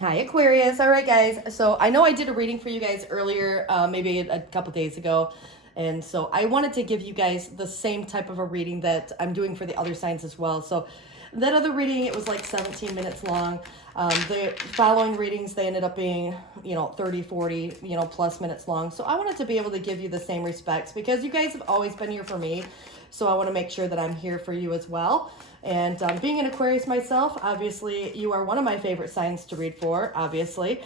Hi, Aquarius. All right, guys. So I know I did a reading for you guys earlier, maybe a couple days ago. And so I wanted to give you guys the same type of a reading that I'm doing for the other signs as well. So that other reading, it was like 17 minutes long. The following readings, they ended up being, 30, 40, plus minutes long. So I wanted to be able to give you the same respects because you guys have always been here for me. So I want to make sure that I'm here for you as well. And being an Aquarius myself, obviously, you are one of my favorite signs to read for, obviously.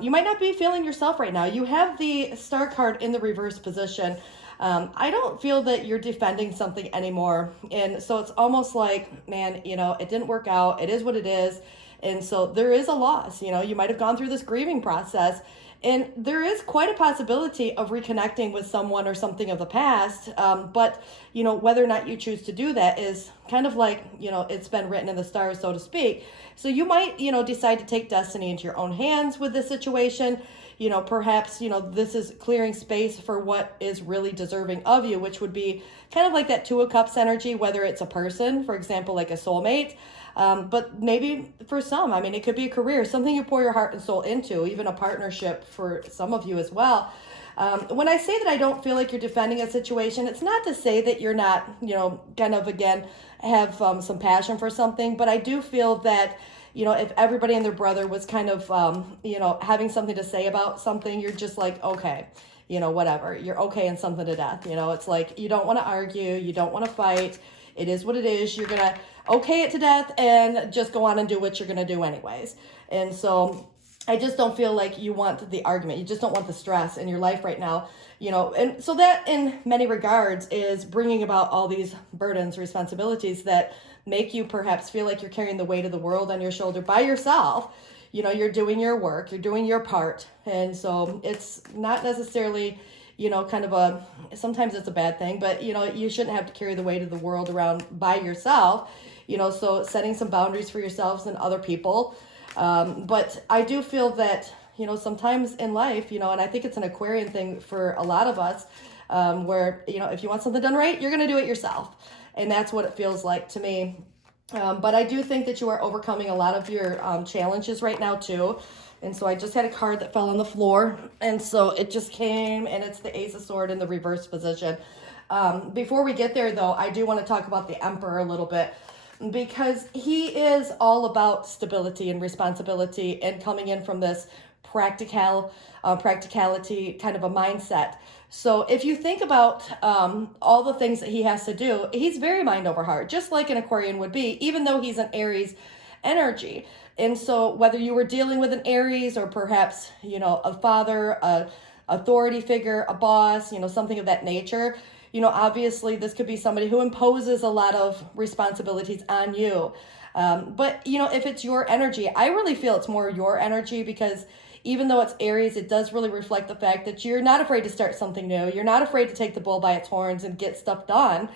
You might not be feeling yourself right now. You have the star card in the reverse position. I don't feel that you're defending something anymore. And so it's almost like, man, it didn't work out. It is what it is. And so there is a loss. You might have gone through this grieving process. And there is quite a possibility of reconnecting with someone or something of the past. But, whether or not you choose to do that is kind of like, it's been written in the stars, so to speak. So you might, decide to take destiny into your own hands with this situation. Perhaps, this is clearing space for what is really deserving of you, which would be kind of like that Two of Cups energy, whether it's a person, for example, like a soulmate. But maybe for some, it could be a career, something you pour your heart and soul into, even a partnership for some of you as well. When I say that I don't feel like you're defending a situation, it's not to say that you're not, kind of, again, have some passion for something, but I do feel that, if everybody and their brother was kind of, having something to say about something, you're just like, okay, whatever, you're okay and something to death. It's like, you don't want to argue, you don't want to fight. It is what it is. You're going to okay it to death and just go on and do what you're going to do anyways. And so I just don't feel like you want the argument. You just don't want the stress in your life right now, and so that in many regards is bringing about all these burdens, responsibilities that make you perhaps feel like you're carrying the weight of the world on your shoulder by yourself. You're doing your work, you're doing your part. And so it's not necessarily, kind of sometimes it's a bad thing, but, you shouldn't have to carry the weight of the world around by yourself, so setting some boundaries for yourselves and other people. But I do feel that, sometimes in life, and I think it's an Aquarian thing for a lot of us, where, if you want something done right, you're going to do it yourself. And that's what it feels like to me. But I do think that you are overcoming a lot of your challenges right now too. And so I just had a card that fell on the floor. And so it just came, and it's the Ace of Swords in the reverse position. Before we get there, though, I do want to talk about the Emperor a little bit, because he is all about stability and responsibility and coming in from this practicality kind of a mindset. So if you think about all the things that he has to do, he's very mind over heart, just like an Aquarian would be, even though he's an Aries energy. And so whether you were dealing with an Aries or perhaps, a father, a authority figure, a boss, something of that nature, obviously this could be somebody who imposes a lot of responsibilities on you. But, if it's your energy, I really feel it's more your energy, because even though it's Aries, it does really reflect the fact that you're not afraid to start something new. You're not afraid to take the bull by its horns and get stuff done.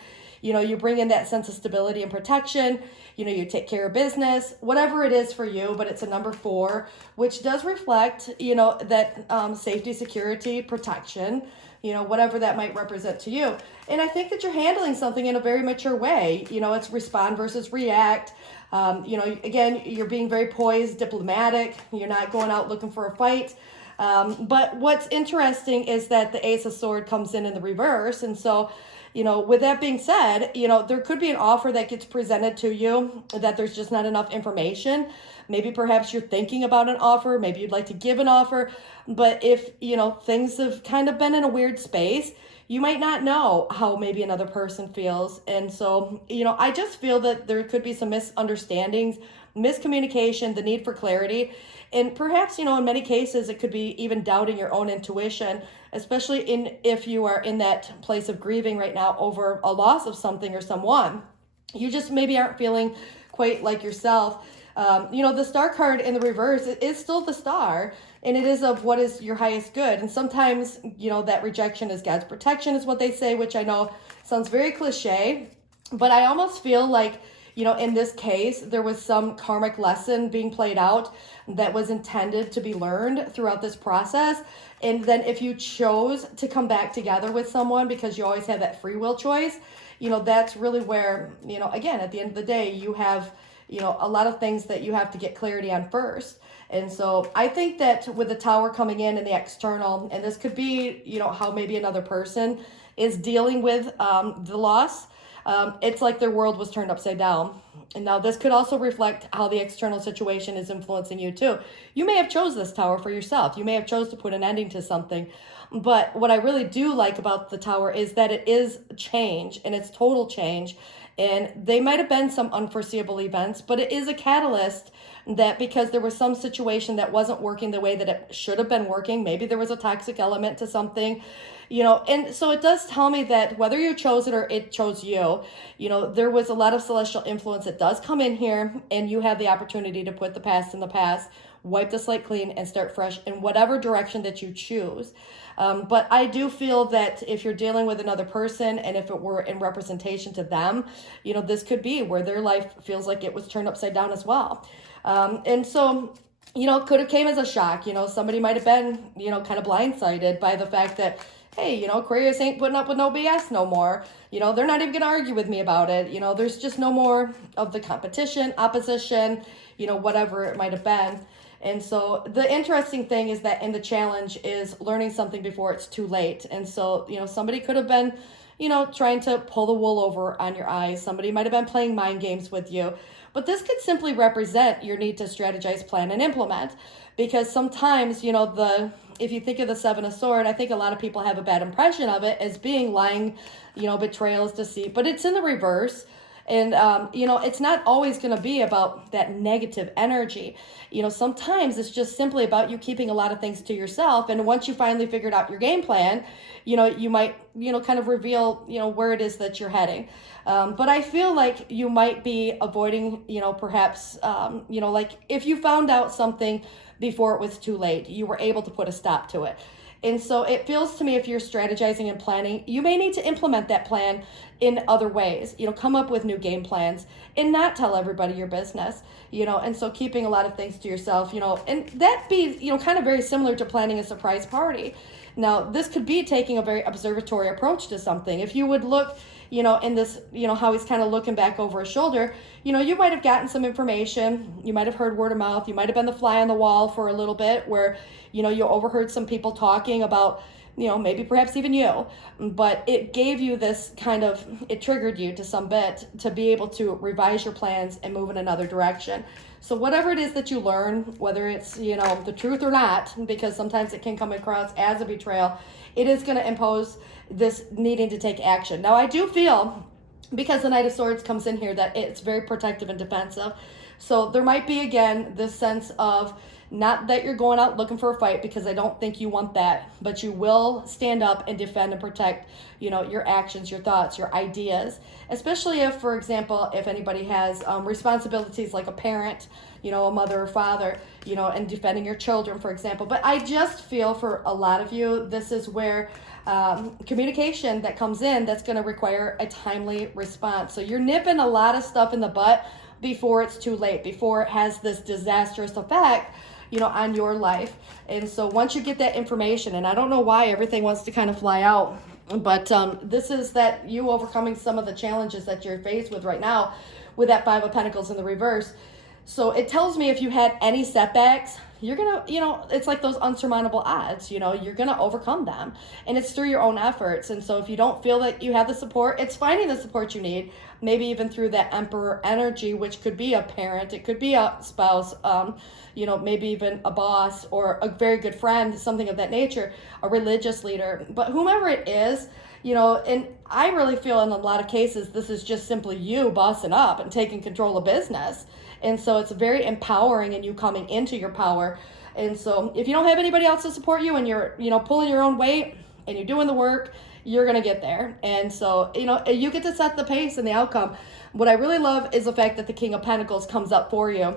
You bring in that sense of stability and protection. You take care of business, whatever it is for you, but it's a number 4, which does reflect, that safety, security, protection, whatever that might represent to you. And I think that you're handling something in a very mature way. It's respond versus react. Again, you're being very poised, diplomatic. You're not going out looking for a fight. But what's interesting is that the Ace of Swords comes in the reverse. And so, with that being said, there could be an offer that gets presented to you that there's just not enough information. Maybe perhaps you're thinking about an offer. Maybe you'd like to give an offer. But if, things have kind of been in a weird space, you might not know how maybe another person feels. And so, I just feel that there could be some misunderstandings, miscommunication, the need for clarity. And perhaps, in many cases, it could be even doubting your own intuition, especially if you are in that place of grieving right now over a loss of something or someone. You just maybe aren't feeling quite like yourself. The star card in the reverse, it is still the star, and it is of what is your highest good. And sometimes, that rejection is God's protection is what they say, which I know sounds very cliche, but I almost feel like, in this case, there was some karmic lesson being played out that was intended to be learned throughout this process. And then if you chose to come back together with someone, because you always have that free will choice, that's really where, again, at the end of the day, you have, a lot of things that you have to get clarity on first. And so I think that with the Tower coming in and the external, and this could be, how maybe another person is dealing with the loss. It's like their world was turned upside down. And now this could also reflect how the external situation is influencing you too. You may have chose this Tower for yourself. You may have chose to put an ending to something. But what I really do like about the Tower is that it is change, and it's total change. And they might have been some unforeseeable events, but it is a catalyst that, because there was some situation that wasn't working the way that it should have been working, maybe there was a toxic element to something, and so it does tell me that whether you chose it or it chose you, there was a lot of celestial influence that does come in here, and you have the opportunity to put the past in the past, wipe the slate clean, and start fresh in whatever direction that you choose. But I do feel that if you're dealing with another person, and if it were in representation to them, this could be where their life feels like it was turned upside down as well. And so, it could have came as a shock. Somebody might have been, kind of blindsided by the fact that, hey, Aquarius ain't putting up with no BS no more. They're not even going to argue with me about it. There's just no more of the competition, opposition, whatever it might have been. And so the interesting thing is that in the challenge is learning something before it's too late. And so, somebody could have been, trying to pull the wool over on your eyes. Somebody might have been playing mind games with you. But this could simply represent your need to strategize, plan, and implement. Because sometimes, if you think of the Seven of Swords, I think a lot of people have a bad impression of it as being lying, betrayals, deceit. But it's in the reverse. And, it's not always going to be about that negative energy. Sometimes it's just simply about you keeping a lot of things to yourself. And once you finally figured out your game plan, you might, kind of reveal, where it is that you're heading. But I feel like you might be avoiding, perhaps, like if you found out something before it was too late, you were able to put a stop to it. And so it feels to me, if you're strategizing and planning, you may need to implement that plan in other ways, come up with new game plans and not tell everybody your business, and so keeping a lot of things to yourself, and that be, kind of very similar to planning a surprise party. Now, this could be taking a very observatory approach to something. If you would look, in this, how he's kind of looking back over his shoulder, you might have gotten some information. You might have heard word of mouth. You might have been the fly on the wall for a little bit where, you overheard some people talking about, maybe perhaps even you, but it gave you this kind of, it triggered you to some bit to be able to revise your plans and move in another direction. So whatever it is that you learn, whether it's, the truth or not, because sometimes it can come across as a betrayal, it is going to impose this needing to take action. Now, I do feel, because the Knight of Swords comes in here, that it's very protective and defensive. So there might be, again, this sense of, not that you're going out looking for a fight, because I don't think you want that, but you will stand up and defend and protect, your actions, your thoughts, your ideas, especially if, for example, if anybody has responsibilities like a parent, a mother or father, and defending your children, for example. But I just feel for a lot of you, this is where communication that comes in that's going to require a timely response. So you're nipping a lot of stuff in the butt before it's too late, before it has this disastrous effect, on your life. And so once you get that information, and I don't know why everything wants to kind of fly out, but this is that you overcoming some of the challenges that you're faced with right now with that Five of Pentacles in the reverse. So it tells me if you had any setbacks, you're going to, it's like those unsurmountable odds, you're going to overcome them. And it's through your own efforts. And so if you don't feel that you have the support, it's finding the support you need, maybe even through that Emperor energy, which could be a parent, it could be a spouse, maybe even a boss or a very good friend, something of that nature, a religious leader. But whomever it is, and I really feel in a lot of cases, this is just simply you bossing up and taking control of business. And so it's very empowering and you coming into your power. And so if you don't have anybody else to support you and you're, pulling your own weight and you're doing the work, you're going to get there. And so, you get to set the pace and the outcome. What I really love is the fact that the King of Pentacles comes up for you.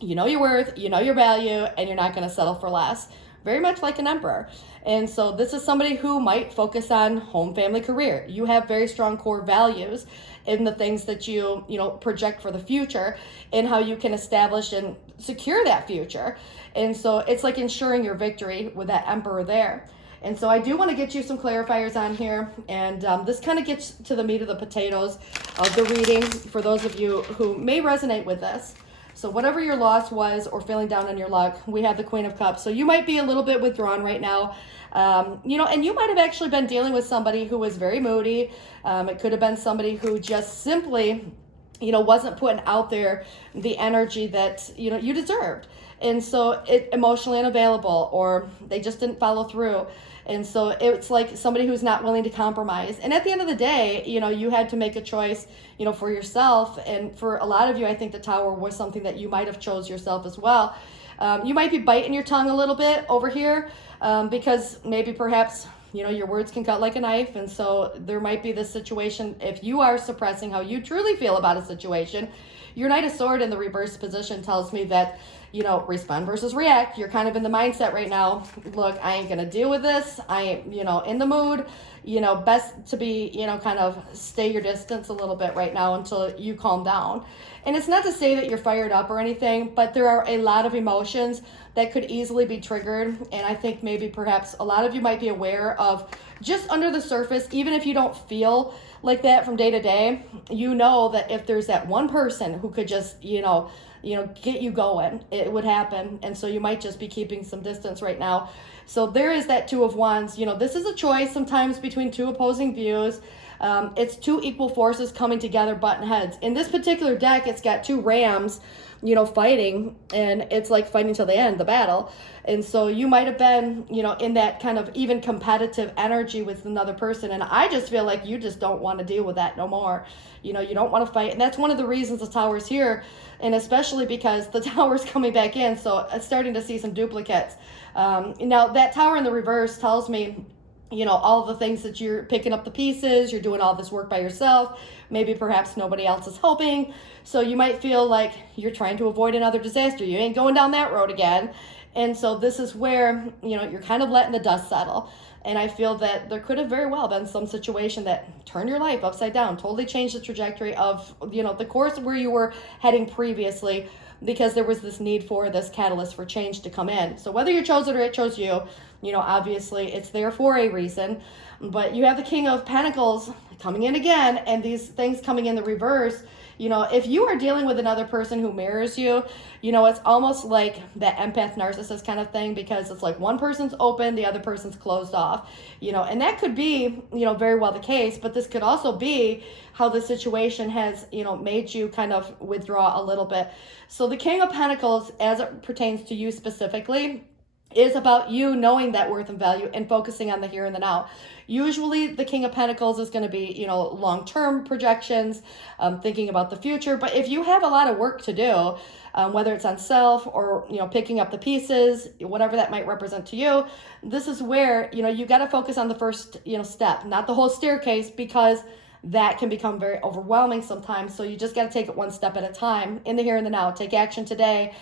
You know your worth, you know your value, and you're not going to settle for less. Very much like an emperor. And so this is somebody who might focus on home, family, career. You have very strong core values in the things that you project for the future and how you can establish and secure that future. And so it's like ensuring your victory with that emperor there. And so I do want to get you some clarifiers on here. And this kind of gets to the meat of the potatoes of the reading for those of you who may resonate with this. So whatever your loss was or feeling down on your luck, we have the Queen of Cups. So you might be a little bit withdrawn right now. And you might have actually been dealing with somebody who was very moody. It could have been somebody who just simply, wasn't putting out there the energy that, you deserved. And so it emotionally unavailable, or they just didn't follow through. And so it's like somebody who's not willing to compromise. And at the end of the day, you had to make a choice, for yourself. And for a lot of you, I think the Tower was something that you might have chose yourself as well. You might be biting your tongue a little bit over here because maybe perhaps, your words can cut like a knife. And so there might be this situation, if you are suppressing how you truly feel about a situation. Your Knight of Swords in the reverse position tells me that, respond versus react. You're kind of in the mindset right now. Look, I ain't going to deal with this. I ain't, in the mood, best to be, kind of stay your distance a little bit right now until you calm down. And it's not to say that you're fired up or anything, but there are a lot of emotions that could easily be triggered. And I think maybe perhaps a lot of you might be aware of just under the surface, even if you don't feel like that from day to day, that if there's that one person who could just, get you going, it would happen. And so you might just be keeping some distance right now. So there is that Two of Wands. This is a choice sometimes between two opposing views. It's two equal forces coming together, button heads. In this particular deck, it's got two rams, fighting, and it's like fighting till the end, the battle. And so you might have been, in that kind of even competitive energy with another person. And I just feel like you just don't want to deal with that no more. You don't want to fight. And that's one of the reasons the Tower's here. And especially because the Tower's coming back in. So it's starting to see some duplicates. Now that Tower in the reverse tells me, all the things that you're picking up the pieces, you're doing all this work by yourself. Maybe perhaps nobody else is helping. So you might feel like you're trying to avoid another disaster. You ain't going down that road again. And so this is where, you're kind of letting the dust settle. And I feel that there could have very well been some situation that turned your life upside down, totally changed the trajectory of, the course where you were heading previously, because there was this need for this catalyst for change to come in. So whether you chose it or it chose you, obviously it's there for a reason. But you have the King of Pentacles coming in again, and these things coming in the reverse. If you are dealing with another person who mirrors you, it's almost like that empath narcissist kind of thing, because it's like one person's open, the other person's closed off, and that could be, very well the case, but this could also be how the situation has, made you kind of withdraw a little bit. So the King of Pentacles, as it pertains to you specifically, is about you knowing that worth and value and focusing on the here and the now. Usually the King of Pentacles is going to be, long-term projections, thinking about the future. But if you have a lot of work to do, whether it's on self or, picking up the pieces, whatever that might represent to you, this is where, you got to focus on the first, step, not the whole staircase, because that can become very overwhelming sometimes. So you just got to take it one step at a time in the here and the now. Take action today,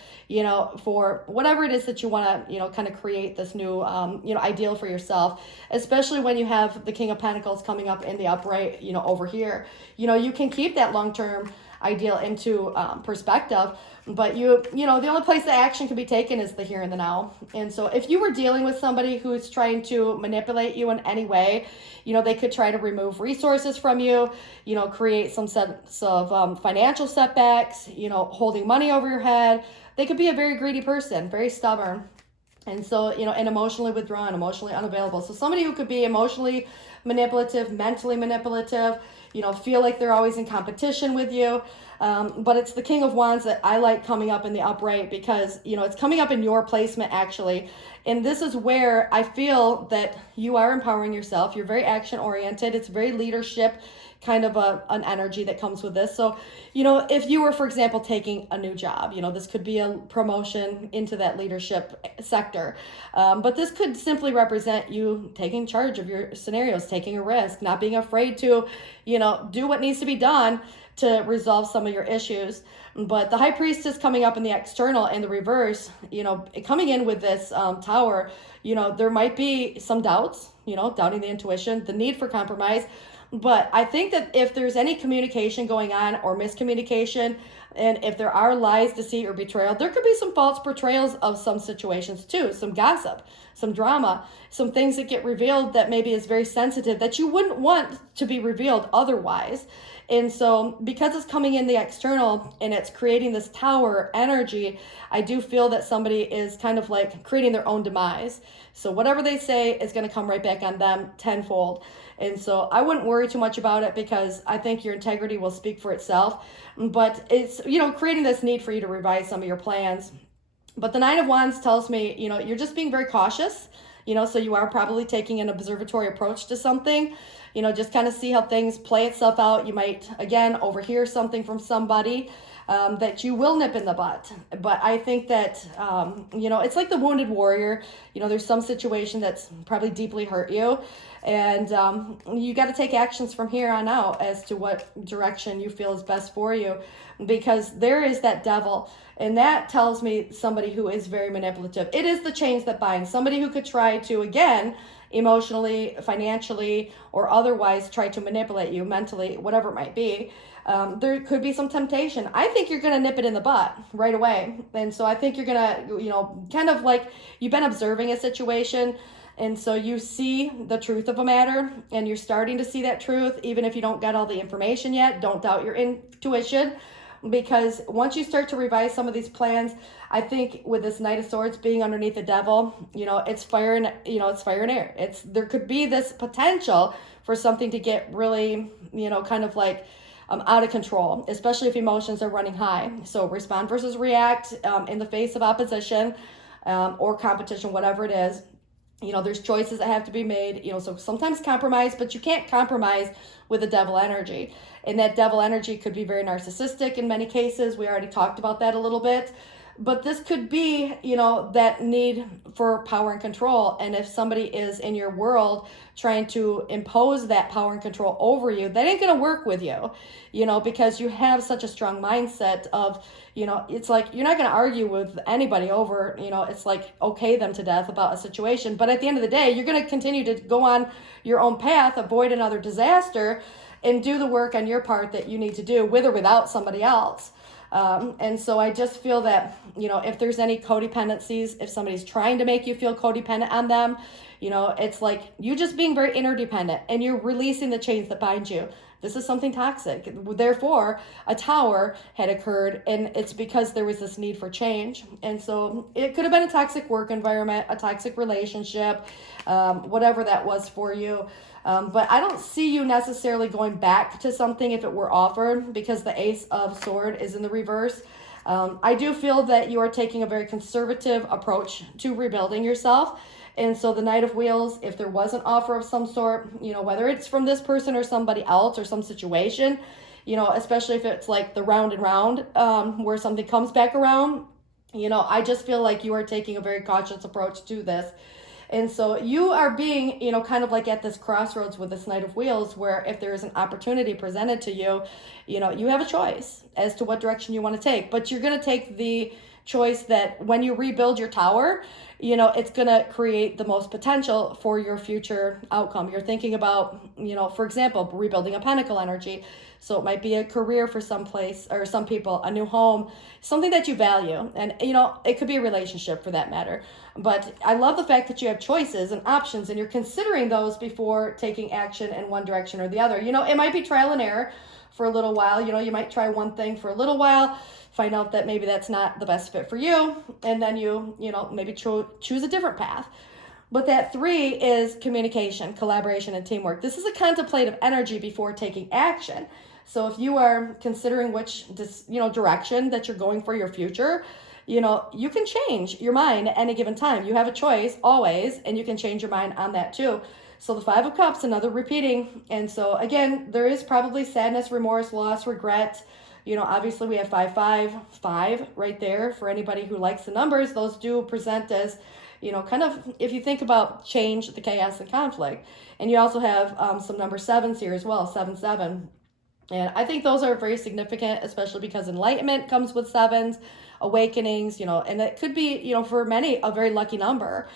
for whatever it is that you want to, kind of create this new, ideal for yourself, especially when you have the King of Pentacles coming up in the upright, over here. You can keep that long-term ideal into perspective, but the only place that action can be taken is the here and the now. And so if you were dealing with somebody who's trying to manipulate you in any way, they could try to remove resources from you, create some sense of financial setbacks, holding money over your head. They could be a very greedy person, very stubborn. And so, and emotionally withdrawn, emotionally unavailable. So somebody who could be emotionally manipulative, mentally manipulative, feel like they're always in competition with you. But it's the King of Wands that I like coming up in the upright, because, it's coming up in your placement actually. And this is where I feel that you are empowering yourself. You're very action oriented. It's very leadership kind of an energy that comes with this. So, if you were, for example, taking a new job, this could be a promotion into that leadership sector. But this could simply represent you taking charge of your scenarios, taking a risk, not being afraid to, do what needs to be done to resolve some of your issues. But the High Priestess coming up in the external and the reverse, coming in with this Tower, there might be some doubts, doubting the intuition, the need for compromise. But I think that if there's any communication going on or miscommunication, And if there are lies, deceit, or betrayal, there could be some false portrayals of some situations too, some gossip, some drama, some things that get revealed that maybe is very sensitive that you wouldn't want to be revealed otherwise. And so because it's coming in the external and it's creating this tower energy, I do feel that somebody is kind of like creating their own demise. So whatever they say is going to come right back on them tenfold. And so I wouldn't worry too much about it because I think your integrity will speak for itself. But it's, creating this need for you to revise some of your plans. But the Nine of Wands tells me, you're just being very cautious, so you are probably taking an observatory approach to something, just kind of see how things play itself out. You might, again, overhear something from somebody that you will nip in the butt. But I think that, it's like the wounded warrior. There's some situation that's probably deeply hurt you. And you got to take actions from here on out as to what direction you feel is best for you, because there is that devil. And that tells me somebody who is very manipulative. It is the chains that bind. Somebody who could try to, again, emotionally, financially, or otherwise try to manipulate you mentally, whatever it might be. There could be some temptation. I think you're going to nip it in the butt right away. And so I think you're going to, kind of like you've been observing a situation. And so you see the truth of a matter and you're starting to see that truth. Even if you don't get all the information yet, don't doubt your intuition. Because once you start to revise some of these plans, I think with this Knight of Swords being underneath the devil, it's fire and air. There could be this potential for something to get really, kind of like out of control, especially if emotions are running high. So respond versus react in the face of opposition or competition, whatever it is. There's choices that have to be made, so sometimes compromise, but you can't compromise with the devil energy. And that devil energy could be very narcissistic in many cases. We already talked about that a little bit. But this could be, that need for power and control. And if somebody is in your world trying to impose that power and control over you, that ain't going to work with you, because you have such a strong mindset of, it's like you're not going to argue with anybody over, it's like okay them to death about a situation. But at the end of the day, you're going to continue to go on your own path, avoid another disaster, and do the work on your part that you need to do with or without somebody else. And so I just feel that, if there's any codependencies, if somebody's trying to make you feel codependent on them, it's like you just being very interdependent and you're releasing the chains that bind you. This is something toxic. Therefore, a tower had occurred, and it's because there was this need for change. And so it could have been a toxic work environment, a toxic relationship, whatever that was for you. But I don't see you necessarily going back to something if it were offered, because the Ace of Sword is in the reverse. I do feel that you are taking a very conservative approach to rebuilding yourself. And so the Knight of Wheels, if there was an offer of some sort, whether it's from this person or somebody else or some situation, especially if it's like the round and round, where something comes back around, I just feel like you are taking a very cautious approach to this. And so you are being, kind of like at this crossroads with this Knight of Wheels, where if there is an opportunity presented to you, you have a choice as to what direction you want to take. But you're going to take the choice that when you rebuild your tower, it's going to create the most potential for your future outcome. You're thinking about, for example, rebuilding a pentacle energy. So it might be a career for some place or some people, a new home, something that you value. And, it could be a relationship for that matter. But I love the fact that you have choices and options and you're considering those before taking action in one direction or the other. It might be trial and error for a little while. You might try one thing for a little while, find out that maybe that's not the best fit for you. And then you maybe choose a different path. But that 3 is communication, collaboration, and teamwork. This is a contemplative energy before taking action. So if you are considering which, direction that you're going for your future, you can change your mind at any given time. You have a choice always, and you can change your mind on that too. So the 5 of Cups, another repeating. And so again, there is probably sadness, remorse, loss, regret. Obviously we have 5 right there for anybody who likes the numbers. Those do present as, kind of, if you think about change, the chaos, and conflict. And you also have some number 7s here as well, 7. And I think those are very significant, especially because enlightenment comes with 7s, awakenings, and it could be, for many, a very lucky number.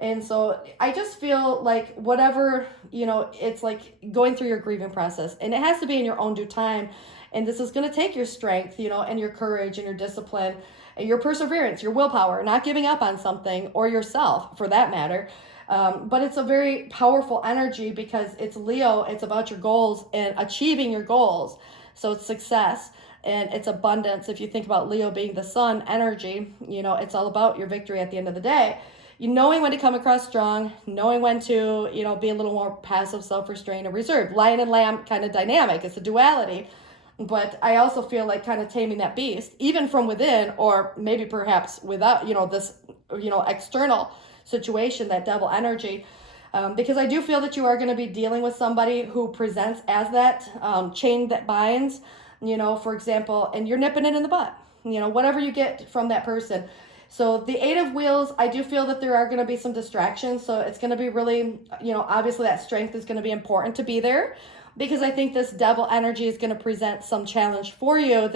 And so I just feel like whatever, it's like going through your grieving process, and it has to be in your own due time. And this is going to take your strength, and your courage and your discipline and your perseverance, your willpower, not giving up on something, or yourself for that matter. But it's a very powerful energy because it's Leo. It's about your goals and achieving your goals. So it's success and it's abundance. If you think about Leo being the sun energy, it's all about your victory at the end of the day. Knowing when to come across strong, knowing when to, be a little more passive, self-restrained, and reserved. Lion and lamb kind of dynamic. It's a duality. But I also feel like kind of taming that beast, even from within, or maybe perhaps without, this, external situation, that devil energy. Because I do feel that you are going to be dealing with somebody who presents as that chain that binds, for example, and you're nipping it in the butt, whatever you get from that person. So the 8 of Wheels, I do feel that there are going to be some distractions. So it's going to be really, obviously that strength is going to be important to be there, because I think this devil energy is going to present some challenge for you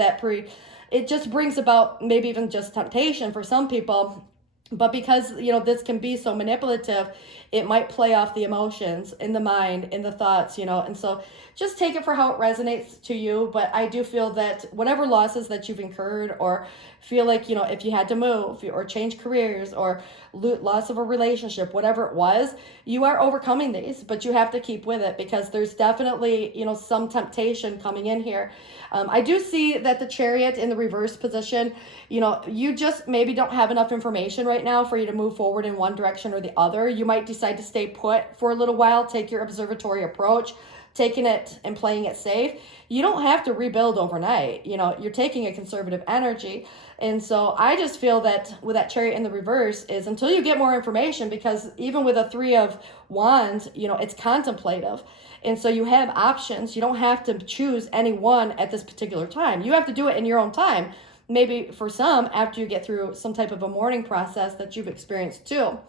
it just brings about maybe even just temptation for some people. But because, this can be so manipulative, it might play off the emotions in the mind, in the thoughts, and so just take it for how it resonates to you. But I do feel that whatever losses that you've incurred, or feel like, if you had to move or change careers or loss of a relationship, whatever it was, you are overcoming these, but you have to keep with it, because there's definitely, some temptation coming in here. I do see that the Chariot in the reverse position, you just maybe don't have enough information right now for you to move forward in one direction or the other. You might decide to stay put for a little while, take your observatory approach, taking it and playing it safe. You don't have to rebuild overnight. You're taking a conservative energy. And so I just feel that with that Chariot in the reverse is until you get more information, because even with a 3 of Wands, it's contemplative. And so you have options. You don't have to choose any one at this particular time. You have to do it in your own time. Maybe for some, after you get through some type of a mourning process that you've experienced too.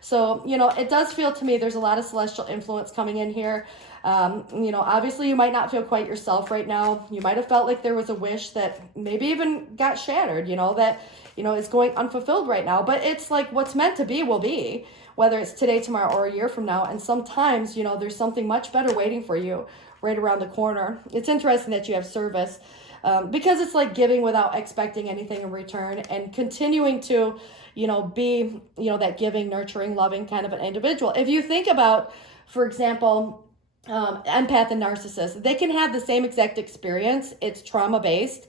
So, it does feel to me there's a lot of celestial influence coming in here. Obviously you might not feel quite yourself right now. You might have felt like there was a wish that maybe even got shattered, that, is going unfulfilled right now. But it's like what's meant to be will be, whether it's today, tomorrow, or a year from now. And sometimes, there's something much better waiting for you right around the corner. It's interesting that you have service. Because it's like giving without expecting anything in return, and continuing to, be, that giving, nurturing, loving kind of an individual. If you think about, for example, empath and narcissist, they can have the same exact experience. It's trauma-based.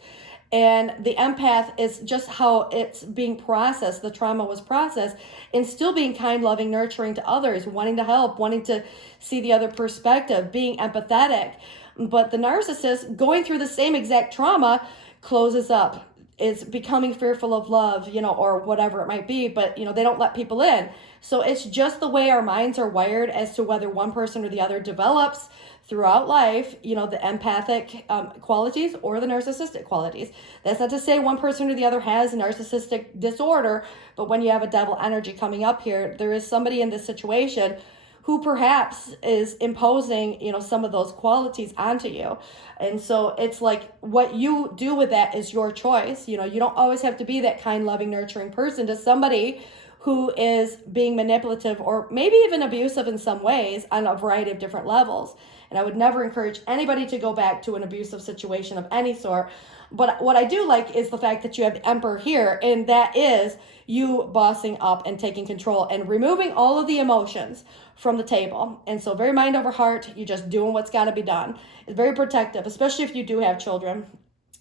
And the empath is just how it's being processed. The trauma was processed, and still being kind, loving, nurturing to others, wanting to help, wanting to see the other perspective, being empathetic. But the narcissist, going through the same exact trauma, closes up, is becoming fearful of love, or whatever it might be, but, they don't let people in. So it's just the way our minds are wired as to whether one person or the other develops throughout life, the empathic qualities or the narcissistic qualities. That's not to say one person or the other has a narcissistic disorder, but when you have a devil energy coming up here, there is somebody in this situation who perhaps is imposing, some of those qualities onto you. And so it's like what you do with that is your choice. You don't always have to be that kind, loving, nurturing person to somebody who is being manipulative or maybe even abusive in some ways on a variety of different levels. And I would never encourage anybody to go back to an abusive situation of any sort. But what I do like is the fact that you have the Emperor here, and that is you bossing up and taking control and removing all of the emotions from the table. And so very mind over heart, you're just doing what's got to be done. It's very protective, especially if you do have children.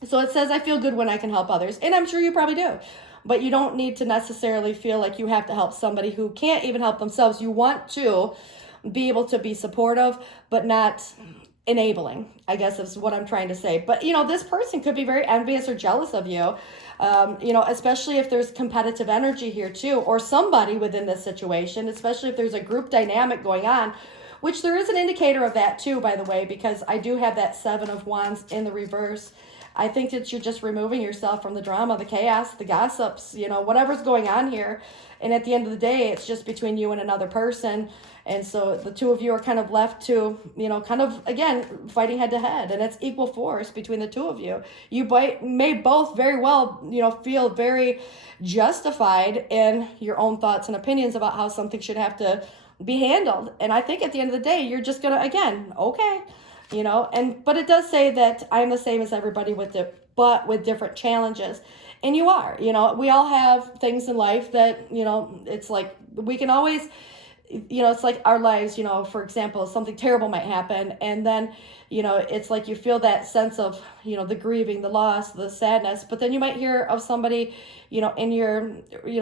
So it says, I feel good when I can help others. And I'm sure you probably do. But you don't need to necessarily feel like you have to help somebody who can't even help themselves. You want to be able to be supportive, but not enabling, I guess is what I'm trying to say. But, this person could be very envious or jealous of you, especially if there's competitive energy here too, or somebody within this situation, especially if there's a group dynamic going on, which there is an indicator of that too, by the way, because I do have that 7 of Wands in the reverse. I think that you're just removing yourself from the drama, the chaos, the gossips, whatever's going on here. And at the end of the day, it's just between you and another person. And so the two of you are kind of left to, kind of, again, fighting head to head. And it's equal force between the two of you. You may both very well, feel very justified in your own thoughts and opinions about how something should have to be handled. And I think at the end of the day, you're just going to, again, okay, but it does say that I'm the same as everybody but with different challenges. And you are, we all have things in life that, it's like we can always, it's like our lives, for example, something terrible might happen. And then, it's like you feel that sense of, the grieving, the loss, the sadness. But then you might hear of somebody, in your,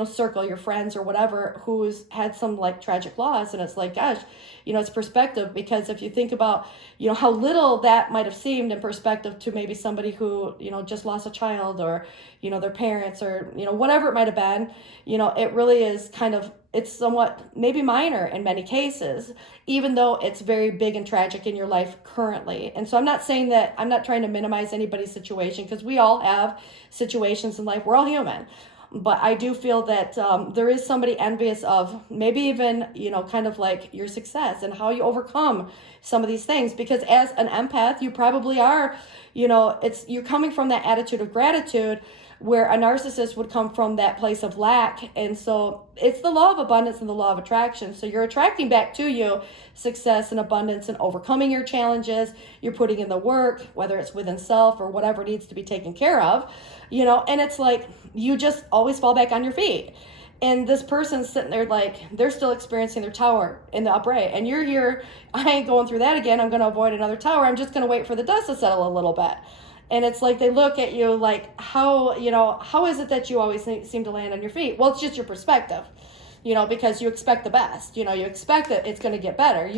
circle, your friends or whatever, who's had some like tragic loss. And it's like, gosh, it's perspective, because if you think about, how little that might have seemed in perspective to maybe somebody who, just lost a child or, their parents or, whatever it might have been, it really is kind of, it's somewhat maybe minor in many cases, even though it's very big and tragic in your life currently. And so I'm not saying that, I'm not trying to minimize anybody's situation, because we all have situations in life. We're all human. But I do feel that there is somebody envious of maybe even, kind of like your success and how you overcome some of these things. Because as an empath, you probably are, you're coming from that attitude of gratitude, where a narcissist would come from that place of lack. And so it's the law of abundance and the law of attraction. So you're attracting back to you success and abundance and overcoming your challenges. You're putting in the work, whether it's within self or whatever needs to be taken care of, and it's like you just always fall back on your feet. And this person's sitting there like they're still experiencing their tower in the upright. And you're here, I ain't going through that again. I'm going to avoid another tower. I'm just going to wait for the dust to settle a little bit. And it's like they look at you like, how is it that you always seem to land on your feet? Well, it's just your perspective, because you expect the best. You expect that it's going to get better.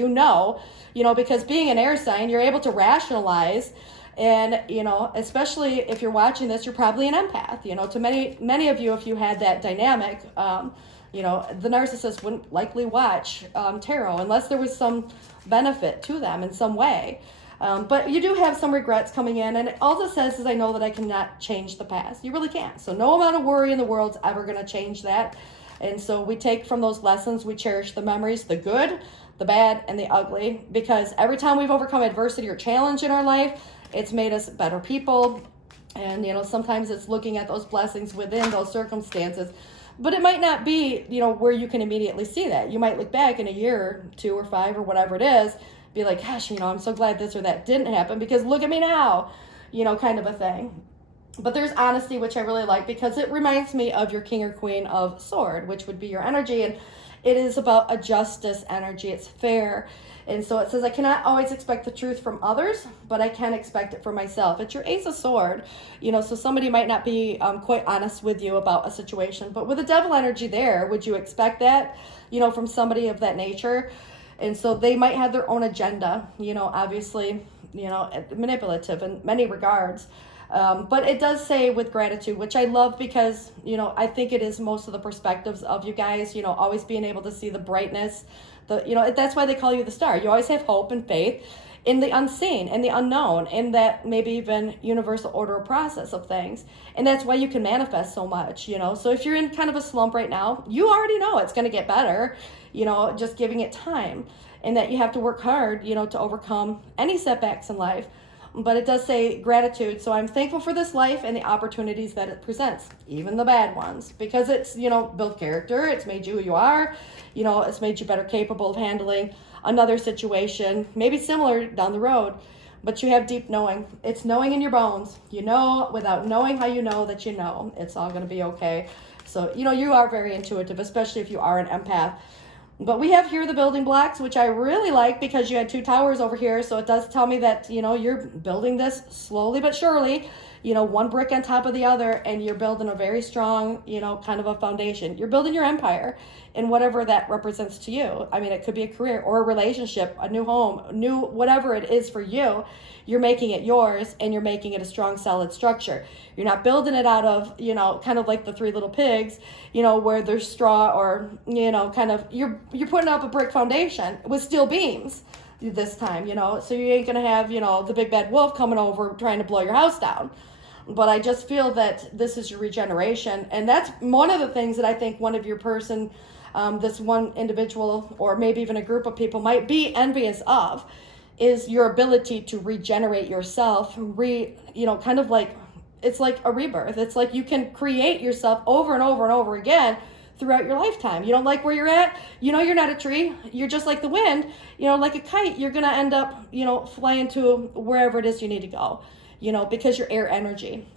Because being an air sign, you're able to rationalize. And, especially if you're watching this, you're probably an empath. To many of you, if you had that dynamic, the narcissist wouldn't likely watch tarot unless there was some benefit to them in some way. But you do have some regrets coming in, and all it says is, I know that I cannot change the past. You really can't. So no amount of worry in the world's ever going to change that. And so we take from those lessons, we cherish the memories, the good, the bad, and the ugly, because every time we've overcome adversity or challenge in our life, it's made us better people. And, sometimes it's looking at those blessings within those circumstances. But it might not be, where you can immediately see that. You might look back in a year or 2 or 5 or whatever it is, be like, gosh, I'm so glad this or that didn't happen, because look at me now, kind of a thing. But there's honesty, which I really like, because it reminds me of your king or queen of sword, which would be your energy. And it is about a justice energy. It's fair. And so it says, I cannot always expect the truth from others, but I can expect it for myself. It's your ace of sword, so somebody might not be quite honest with you about a situation. But with the devil energy there, would you expect that, from somebody of that nature? And so they might have their own agenda, obviously, manipulative in many regards. But it does say with gratitude, which I love, because, I think it is most of the perspectives of you guys, always being able to see the brightness, that's why they call you the star. You always have hope and faith in the unseen and the unknown, in that maybe even universal order or process of things. And that's why you can manifest so much, So if you're in kind of a slump right now, you already know it's going to get better, just giving it time, and that you have to work hard, to overcome any setbacks in life. But it does say gratitude. So I'm thankful for this life and the opportunities that it presents, even the bad ones, because it's, built character. It's made you who you are. It's made you better capable of handling another situation, maybe similar down the road. But you have deep knowing. It's knowing in your bones. Without knowing how you know that it's all going to be okay. So, you are very intuitive, especially if you are an empath. But we have here the building blocks, which I really like, because you had 2 towers over here. So it does tell me that, you're building this slowly but surely, one brick on top of the other, and you're building a very strong, kind of a foundation. You're building your empire, and whatever that represents to you. I mean, it could be a career or a relationship, a new home, whatever it is for you. You're making it yours, and you're making it a strong, solid structure. You're not building it out of, kind of like the 3 little pigs, where there's straw, or, kind of, you're putting up a brick foundation with steel beams this time, so you ain't going to have, the big bad wolf coming over trying to blow your house down. But I just feel that this is your regeneration. And that's one of the things that I think one of your person, this one individual, or maybe even a group of people, might be envious of, is your ability to regenerate yourself, kind of like, it's like a rebirth. It's like you can create yourself over and over and over again throughout your lifetime. You don't like where you're at, you're not a tree. You're just like the wind, like a kite. You're going to end up, flying to wherever it is you need to go, because you're air energy.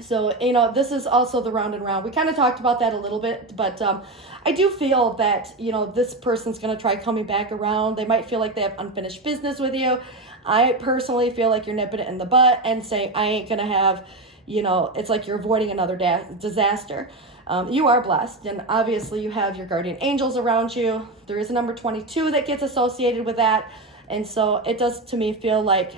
So, this is also the round and round. We kind of talked about that a little bit, but I do feel that, this person's going to try coming back around. They might feel like they have unfinished business with you. I personally feel like you're nipping it in the butt and saying, I ain't going to have, it's like you're avoiding another disaster. You are blessed, and obviously you have your guardian angels around you. There is a number 22 that gets associated with that. And so it does to me feel like,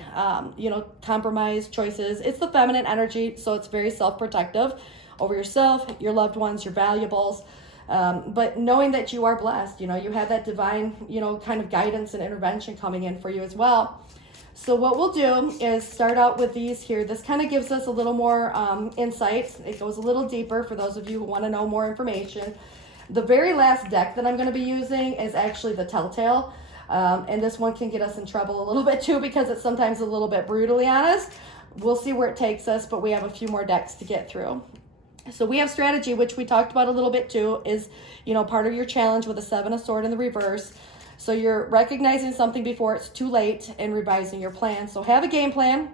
compromise choices. It's the feminine energy, so it's very self-protective over yourself, your loved ones, your valuables. But knowing that you are blessed, you have that divine, kind of guidance and intervention coming in for you as well. So what we'll do is start out with these here. This kind of gives us a little more insights. It goes a little deeper for those of you who want to know more information. The very last deck that I'm going to be using is actually the Telltale. And this one can get us in trouble a little bit too, because it's sometimes a little bit brutally honest. We'll see where it takes us, but we have a few more decks to get through. So we have strategy, which we talked about a little bit too, is, part of your challenge with a 7 of Swords in the reverse. So you're recognizing something before it's too late and revising your plan. So have a game plan,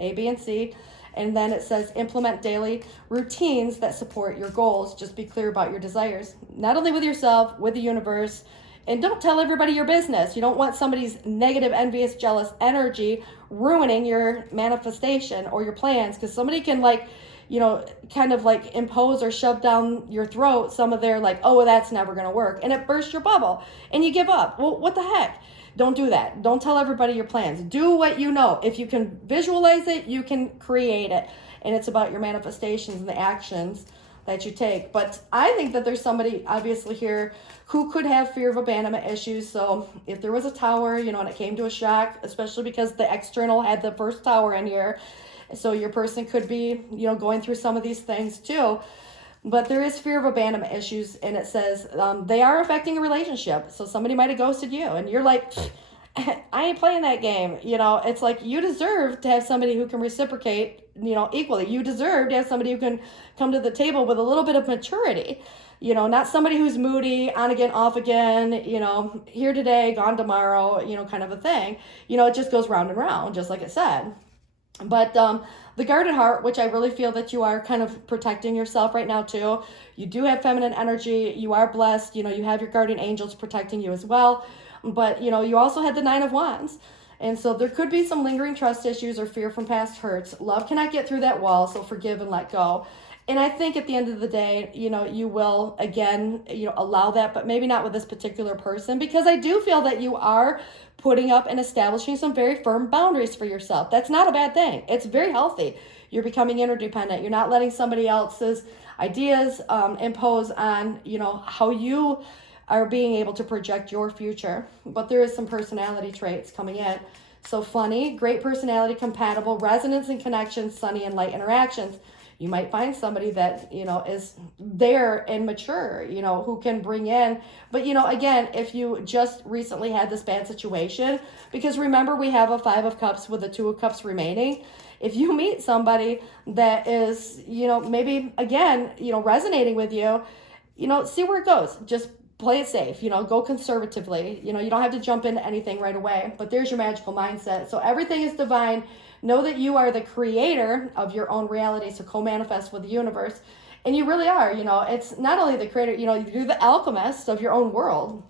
A, B, and C. And then it says implement daily routines that support your goals. Just be clear about your desires, not only with yourself, with the universe. And don't tell everybody your business. You don't want somebody's negative, envious, jealous energy ruining your manifestation or your plans, because somebody can kind of impose or shove down your throat some of their oh, that's never going to work. And it bursts your bubble and you give up. Well, what the heck? Don't do that. Don't tell everybody your plans. Do what you know. If you can visualize it, you can create it. And it's about your manifestations and the actions that you take. But I think that there's somebody obviously here who could have fear of abandonment issues. So if there was a tower, and it came to a shock, especially because the external had the first tower in here. So your person could be, going through some of these things too. But there is fear of abandonment issues, and it says they are affecting a relationship. So somebody might have ghosted you, and you're like, I ain't playing that game. It's like you deserve to have somebody who can reciprocate, equally. You deserve to have somebody who can come to the table with a little bit of maturity. Not somebody who's moody, on again, off again, here today, gone tomorrow, kind of a thing. It just goes round and round, just like it said. But the guarded heart, which I really feel that you are kind of protecting yourself right now too. You do have feminine energy. You are blessed. You have your guardian angels protecting you as well. But, you also had the 9 of Wands. And so there could be some lingering trust issues or fear from past hurts. Love cannot get through that wall, so forgive and let go. And I think at the end of the day, you will, again, allow that, but maybe not with this particular person, because I do feel that you are putting up and establishing some very firm boundaries for yourself. That's not a bad thing. It's very healthy. You're becoming interdependent. You're not letting somebody else's ideas impose on, how you are being able to project your future. But there is some personality traits coming in. So funny, great personality, compatible, resonance and connections, sunny and light interactions. You might find somebody that, is there and mature, who can bring in. But, again, if you just recently had this bad situation, because remember we have a 5 of Cups with a 2 of Cups remaining. If you meet somebody that is, maybe, again, resonating with you, see where it goes. Just play it safe, go conservatively. You don't have to jump into anything right away. But there's your magical mindset. So everything is divine. Know that you are the creator of your own reality, so co-manifest with the universe. And you really are, it's not only the creator, you're the alchemist of your own world.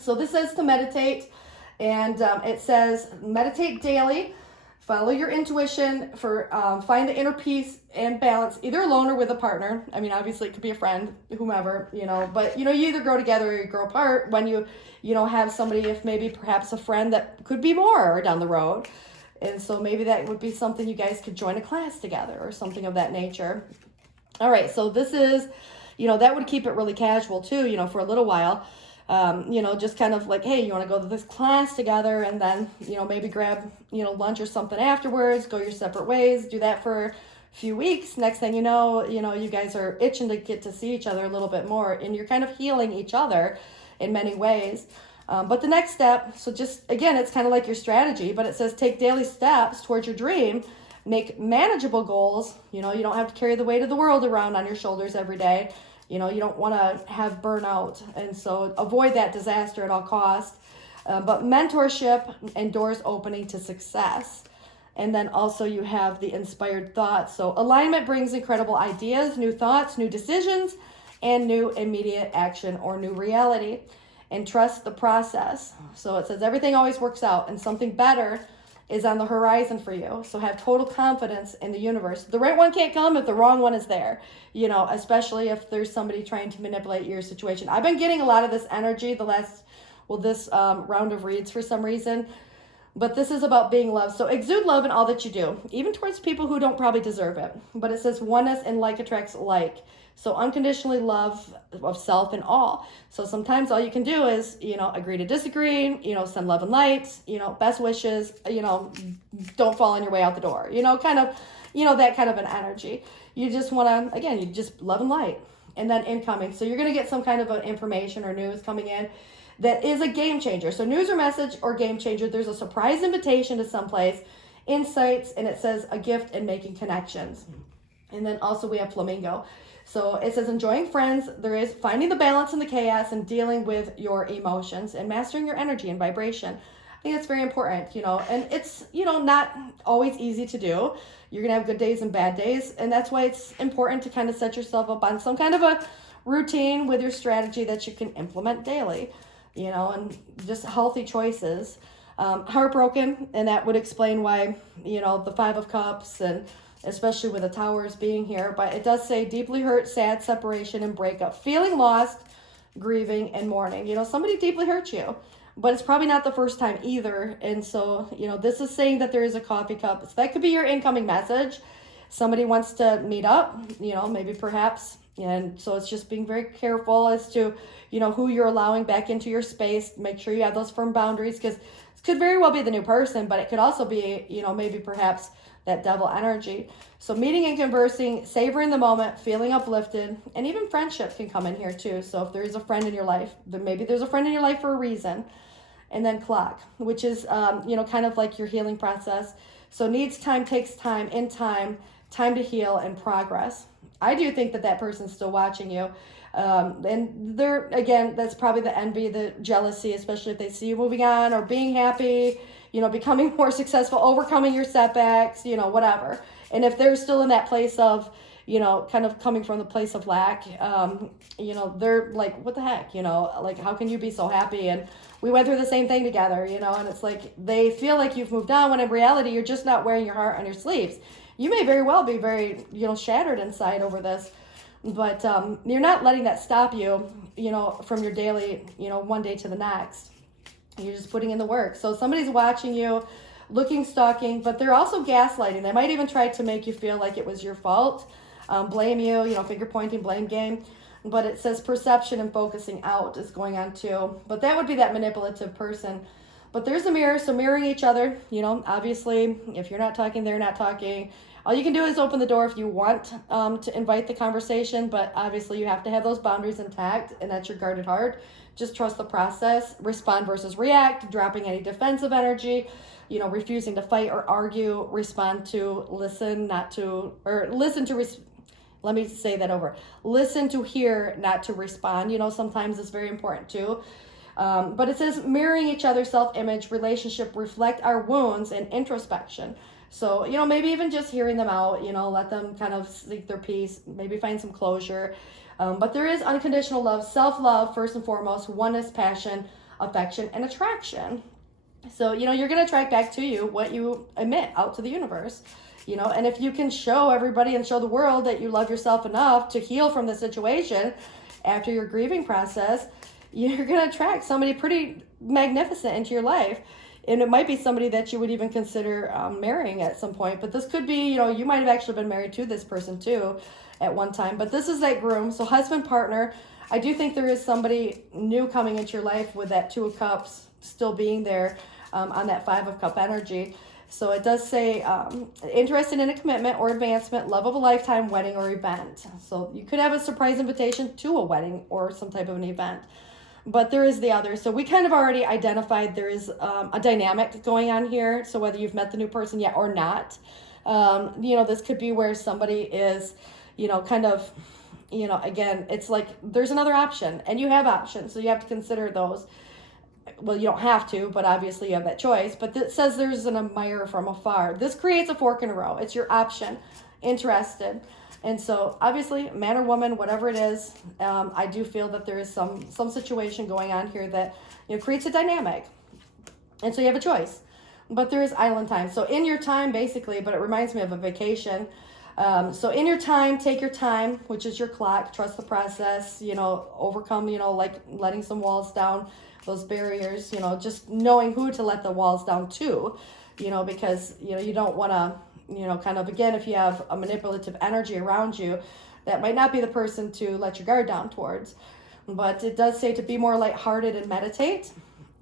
So this says to meditate, and it says meditate daily, follow your intuition, find the inner peace and balance, either alone or with a partner. I mean, obviously it could be a friend, whomever, but you either grow together or you grow apart when you have somebody, if maybe perhaps a friend that could be more down the road. And so maybe that would be something you guys could join a class together or something of that nature. All right, so this is, that would keep it really casual too, for a little while. Just kind of like, hey, you want to go to this class together, and then, maybe grab, lunch or something afterwards, go your separate ways, do that for a few weeks. Next thing you know, you guys are itching to get to see each other a little bit more, and you're kind of healing each other in many ways. But the next step, so just, again, it's kind of like your strategy, but it says take daily steps towards your dream, make manageable goals. You don't have to carry the weight of the world around on your shoulders every day. You know, you don't want to have burnout. And so avoid that disaster at all costs. But mentorship and doors opening to success. And then also you have the inspired thoughts. So alignment brings incredible ideas, new thoughts, new decisions, and new immediate action or new reality. And trust the process. So it says everything always works out and something better is on the horizon for you. So have total confidence in the universe. The right one can't come if the wrong one is there, you know, especially if there's somebody trying to manipulate your situation. I've been getting a lot of this energy this round of reads for some reason, but this is about being loved. So exude love in all that you do, even towards people who don't probably deserve it. But it says oneness and like attracts like. So unconditionally love of self and all. So sometimes all you can do is, you know, agree to disagree, you know, send love and light, you know, best wishes, you know, don't fall on your way out the door, you know, kind of, you know, that kind of an energy. You just want to, again, you just love and light. And then incoming. So you're going to get some kind of information or news coming in that is a game changer. So news or message or game changer, there's a surprise invitation to someplace, insights, and it says a gift and making connections. And then also we have flamingo. So it says enjoying friends, there is finding the balance in the chaos and dealing with your emotions and mastering your energy and vibration. I think that's very important, you know, and it's, you know, not always easy to do. You're going to have good days and bad days. And that's why it's important to kind of set yourself up on some kind of a routine with your strategy that you can implement daily, you know, and just healthy choices. Heartbroken, and that would explain why, you know, the 5 of Cups and especially with the Towers being here, but it does say deeply hurt, sad, separation, and breakup, feeling lost, grieving, and mourning. You know, somebody deeply hurt you, but it's probably not the first time either. And so, you know, this is saying that there is a coffee cup. So that could be your incoming message. Somebody wants to meet up, you know, maybe perhaps. And so it's just being very careful as to, you know, who you're allowing back into your space. Make sure you have those firm boundaries, because this could very well be the new person, but it could also be, you know, maybe perhaps that devil energy. So meeting and conversing, savoring the moment, feeling uplifted, and even friendship can come in here too. So if there is a friend in your life, then maybe there's a friend in your life for a reason. And then clock, which is, you know, kind of like your healing process. So needs time, takes time, in time, time to heal and progress. I do think that that person's still watching you. And they're, again, that's probably the envy, the jealousy, especially if they see you moving on or being happy, you know, becoming more successful, overcoming your setbacks, you know, whatever. And if they're still in that place of, you know, kind of coming from the place of lack, you know, they're like, what the heck, you know, like, how can you be so happy? And we went through the same thing together, you know, and it's like, they feel like you've moved on when in reality, you're just not wearing your heart on your sleeves. You may very well be very, you know, shattered inside over this, but you're not letting that stop you, you know, from your daily, you know, one day to the next. You're just putting in the work. So somebody's watching you, looking, stalking, but they're also gaslighting. They might even try to make you feel like it was your fault, blame you, you know, finger pointing, blame game. But it says perception and focusing out is going on too. But that would be that manipulative person. But there's a mirror, so mirroring each other, you know, obviously, if you're not talking, they're not talking. All you can do is open the door if you want to invite the conversation, but obviously you have to have those boundaries intact, and that's your guarded heart. Just trust the process, respond versus react, dropping any defensive energy, you know, refusing to fight or argue, respond to listen, not to, or listen to, let me say that over. Listen to hear, not to respond. You know, sometimes it's very important too. But it says mirroring each other's self-image, relationship, reflect our wounds, and introspection. So, you know, maybe even just hearing them out, you know, let them kind of seek their peace, maybe find some closure. But there is unconditional love, self-love, first and foremost, oneness, passion, affection, and attraction. So, you know, you're going to attract back to you what you emit out to the universe, you know, and if you can show everybody and show the world that you love yourself enough to heal from the situation after your grieving process, you're going to attract somebody pretty magnificent into your life. And it might be somebody that you would even consider marrying at some point. But this could be, you know, you might have actually been married to this person too at one time. But this is that groom. So husband, partner. I do think there is somebody new coming into your life with that 2 of Cups still being there on that 5 of Cup energy. So it does say interested in a commitment or advancement, love of a lifetime, wedding or event. So you could have a surprise invitation to a wedding or some type of an event. But there is the other. So we kind of already identified there is a dynamic going on here. So whether you've met the new person yet or not, you know, this could be where somebody is, you know, kind of, you know, again, it's like there's another option, and you have options, so you have to consider those. Well, you don't have to, but obviously you have that choice. But it says there's an admirer from afar. This creates a fork in a row. It's your option. Interested. And so obviously, man or woman, whatever it is, I do feel that there is some situation going on here that, you know, creates a dynamic. And so you have a choice. But there is island time. So in your time, basically, but it reminds me of a vacation. So in your time, take your time, which is your clock. Trust the process, you know, overcome, you know, like letting some walls down, those barriers, you know, just knowing who to let the walls down to, you know, because, you know, you don't want to, you know, kind of, again, if you have a manipulative energy around you, that might not be the person to let your guard down towards. But it does say to be more lighthearted and meditate.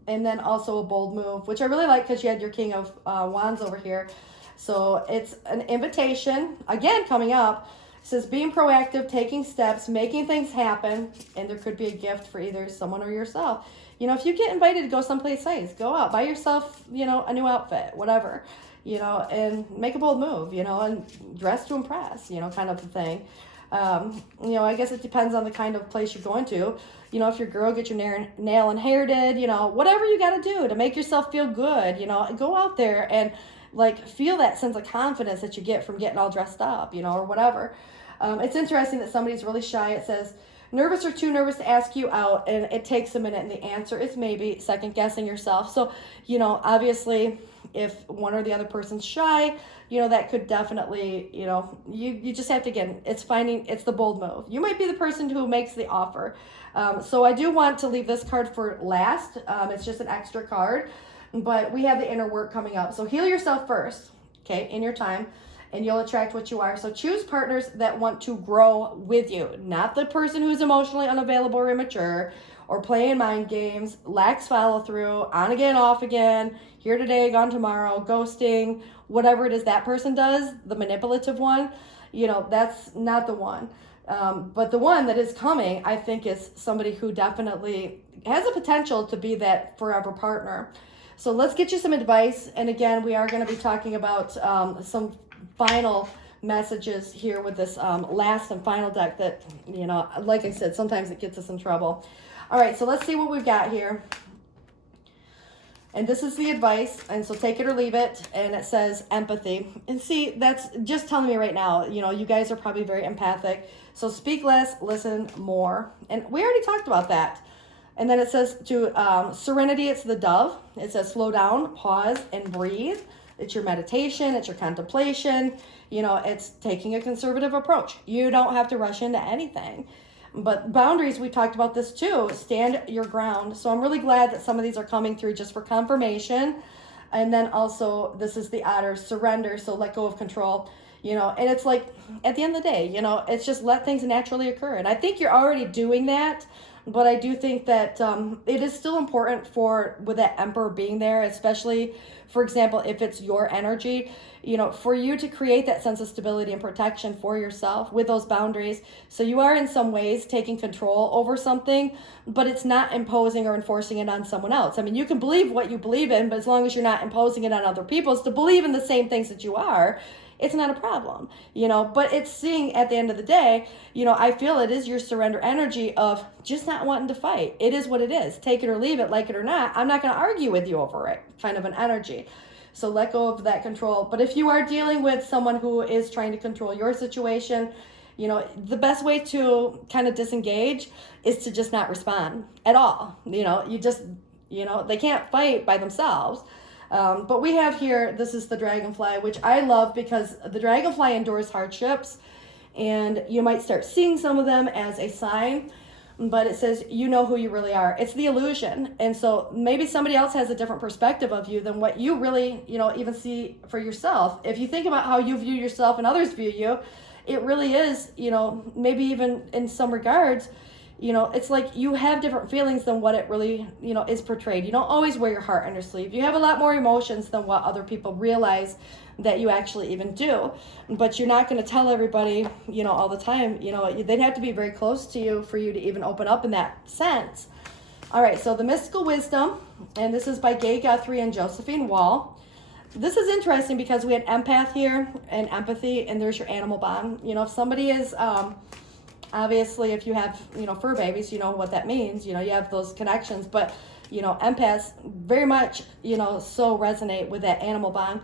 And then also a bold move, which I really like because you had your King of Wands over here. So it's an invitation, again, coming up. It says being proactive, taking steps, making things happen. And there could be a gift for either someone or yourself. You know, if you get invited to go someplace nice, go out, buy yourself, you know, a new outfit, whatever, you know, and make a bold move, you know, and dress to impress, you know, kind of a thing. You know, I guess it depends on the kind of place you're going to. You know, if your girl, get your nail and hair did, you know, whatever you got to do to make yourself feel good, you know, go out there and like feel that sense of confidence that you get from getting all dressed up, you know, or whatever. It's interesting that somebody's really shy. It says, nervous or too nervous to ask you out, and it takes a minute, and the answer is maybe, second guessing yourself. So, you know, obviously, if one or the other person's shy, you know, that could definitely, you know, you just have to, again, it's the bold move. You might be the person who makes the offer. So I do want to leave this card for last. It's just an extra card, but we have the inner work coming up. So heal yourself first, okay, in your time, and you'll attract what you are. So choose partners that want to grow with you, not the person who's emotionally unavailable or immature or playing mind games, lacks follow through, on again, off again, here today, gone tomorrow, ghosting, whatever it is that person does, the manipulative one, you know, that's not the one. But the one that is coming, I think, is somebody who definitely has a potential to be that forever partner. So let's get you some advice. And again, we are going to be talking about some final messages here with this last and final deck that, you know, like I said, sometimes it gets us in trouble. All right, so let's see what we've got here. And this is the advice, and so take it or leave it. And it says empathy. And see, that's just telling me right now, you know, you guys are probably very empathic. So speak less, listen more. And we already talked about that. And then it says to serenity, it's the dove. It says slow down, pause, and breathe. It's your meditation, it's your contemplation. You know, it's taking a conservative approach. You don't have to rush into anything. But boundaries, we talked about this too. Stand your ground. So I'm really glad that some of these are coming through just for confirmation. And then also, this is the otter, surrender. So let go of control, you know, and it's like at the end of the day, you know, it's just let things naturally occur. And I think you're already doing that. But I do think that it is still important with that emperor being there, especially, for example, if it's your energy, you know, for you to create that sense of stability and protection for yourself with those boundaries. So you are in some ways taking control over something, but it's not imposing or enforcing it on someone else. I mean, you can believe what you believe in, but as long as you're not imposing it on other people to believe in the same things that you are, it's not a problem, you know, but it's seeing at the end of the day, you know, I feel it is your surrender energy of just not wanting to fight. It is what it is. Take it or leave it, like it or not. I'm not going to argue with you over it, kind of an energy. So let go of that control. But if you are dealing with someone who is trying to control your situation, you know, the best way to kind of disengage is to just not respond at all. You know, they can't fight by themselves. But we have here, this is the dragonfly, which I love because the dragonfly endures hardships, and you might start seeing some of them as a sign, but it says, you know who you really are. It's the illusion. And so maybe somebody else has a different perspective of you than what you really, you know, even see for yourself. If you think about how you view yourself and others view you, it really is, you know, maybe even in some regards, you know, it's like you have different feelings than what it really, you know, is portrayed. You don't always wear your heart on your sleeve. You have a lot more emotions than what other people realize that you actually even do. But you're not going to tell everybody, you know, all the time. You know, they'd have to be very close to you for you to even open up in that sense. All right, so the Mystical Wisdom, and this is by Gay Guthrie and Josephine Wall. This is interesting because we had empath here and empathy, and there's your animal bond. You know, if somebody is Obviously, if you have, fur babies, you know what that means. You have those connections. But, empaths very much, so resonate with that animal bond.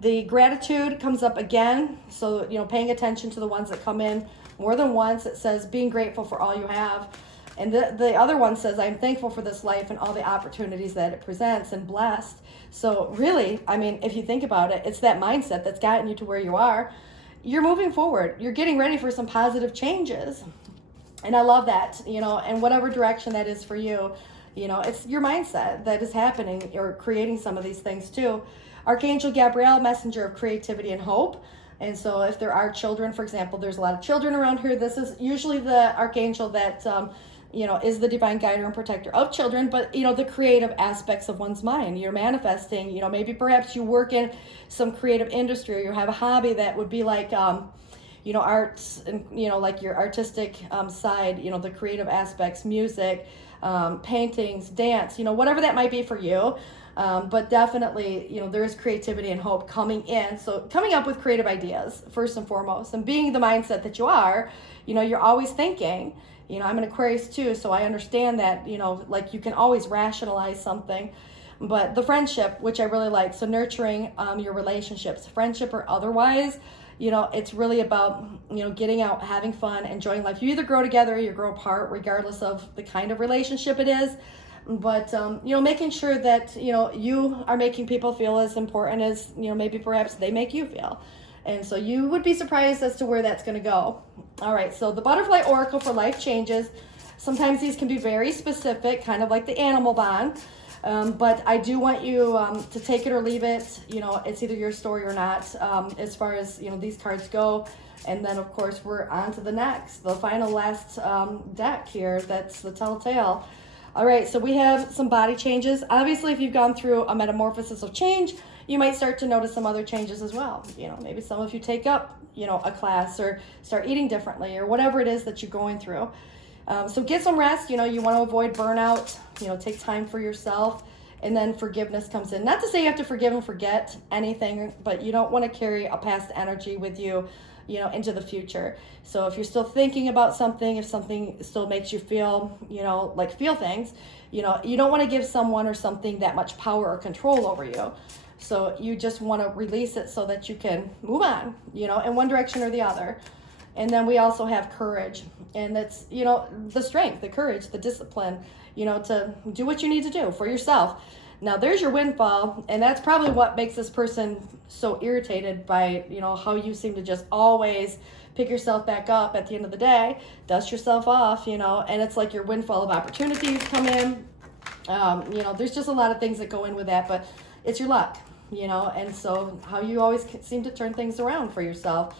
The gratitude comes up again. So, paying attention to the ones that come in more than once. It says being grateful for all you have. And the other one says, I'm thankful for this life and all the opportunities that it presents, and blessed. So really, I mean, if you think about it, it's that mindset that's gotten you to where you are. You're moving forward. You're getting ready for some positive changes. And I love that, and whatever direction that is for you, it's your mindset that is happening or creating some of these things too. Archangel Gabriel, messenger of creativity and hope. And so if there are children, for example, there's a lot of children around here. This is usually the archangel that, is the divine guider and protector of children, but, the creative aspects of one's mind. You're manifesting, maybe perhaps you work in some creative industry, or you have a hobby that would be like, arts and, like your artistic side, the creative aspects, music, paintings, dance, whatever that might be for you. But definitely, there is creativity and hope coming in. So coming up with creative ideas, first and foremost, and being the mindset that you are, you're always thinking. I'm an Aquarius too, so I understand that, like you can always rationalize something. But the friendship, which I really like, so nurturing your relationships, friendship or otherwise, it's really about, getting out, having fun, enjoying life. You either grow together or you grow apart, regardless of the kind of relationship it is. But, making sure that, you are making people feel as important as, maybe perhaps they make you feel. And so you would be surprised as to where that's going to go. All right, so the Butterfly Oracle for life changes. Sometimes these can be very specific, kind of like the animal bond. But I do want you to take it or leave it. It's either your story or not, as far as, these cards go. And then, of course, we're on to the next, the final last deck here. That's the Telltale. All right, so we have some body changes. Obviously, if you've gone through a metamorphosis of change, you might start to notice some other changes as well. Maybe some of you take up, a class or start eating differently or whatever it is that you're going through. So get some rest. You want to avoid burnout, take time for yourself. And then forgiveness comes in. Not to say you have to forgive and forget anything, but you don't want to carry a past energy with you, into the future. So if you're still thinking about something, if something still makes you feel, feel things, you don't want to give someone or something that much power or control over you. So you just want to release it so that you can move on, in one direction or the other. And then we also have courage, and that's, the strength, the courage, the discipline, to do what you need to do for yourself. Now there's your windfall, and that's probably what makes this person so irritated by, how you seem to just always pick yourself back up at the end of the day, dust yourself off, and it's like your windfall of opportunities come in. There's just a lot of things that go in with that, but it's your luck, and so how you always seem to turn things around for yourself.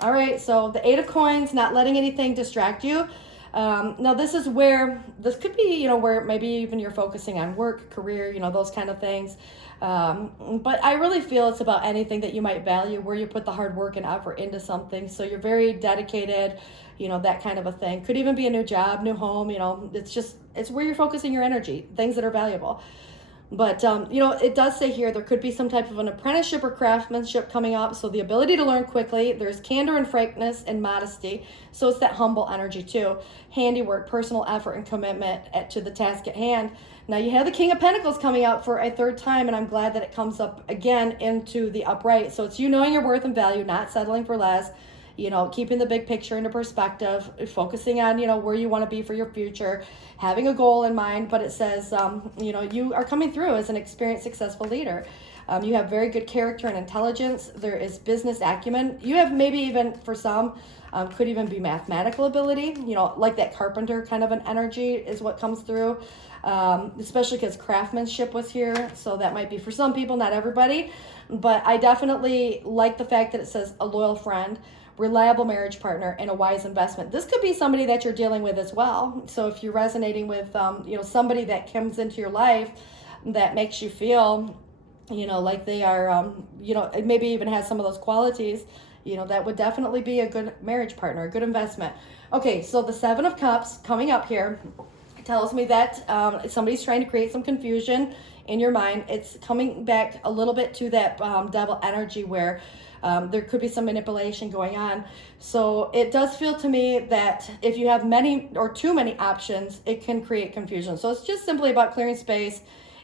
All right, so the 8 of Coins, not letting anything distract you. Now this is where, this could be, where maybe even you're focusing on work, career, those kind of things. But I really feel it's about anything that you might value, where you put the hard work and effort into something. So you're very dedicated, that kind of a thing. Could even be a new job, new home, it's where you're focusing your energy, things that are valuable. But, it does say here there could be some type of an apprenticeship or craftsmanship coming up. So the ability to learn quickly. There's candor and frankness and modesty. So it's that humble energy too. Handiwork, personal effort, and commitment to the task at hand. Now you have the King of Pentacles coming up for a third time, and I'm glad that it comes up again into the upright. So it's you knowing your worth and value, not settling for less. Keeping the big picture into perspective, focusing on, where you want to be for your future, having a goal in mind. But it says, you are coming through as an experienced, successful leader. You have very good character and intelligence. There is business acumen. You have maybe even, for some, could even be mathematical ability, like that carpenter kind of an energy is what comes through, especially because craftsmanship was here. So that might be for some people, not everybody. But I definitely like the fact that it says a loyal friend, reliable marriage partner, and a wise investment. This could be somebody that you're dealing with as well. So if you're resonating with, somebody that comes into your life that makes you feel, like they are, maybe even has some of those qualities, that would definitely be a good marriage partner, a good investment. Okay, so the 7 of Cups coming up here tells me that somebody's trying to create some confusion in your mind. It's coming back a little bit to that devil energy where There could be some manipulation going on. So it does feel to me that if you have many or too many options, it can create confusion. So it's just simply about clearing space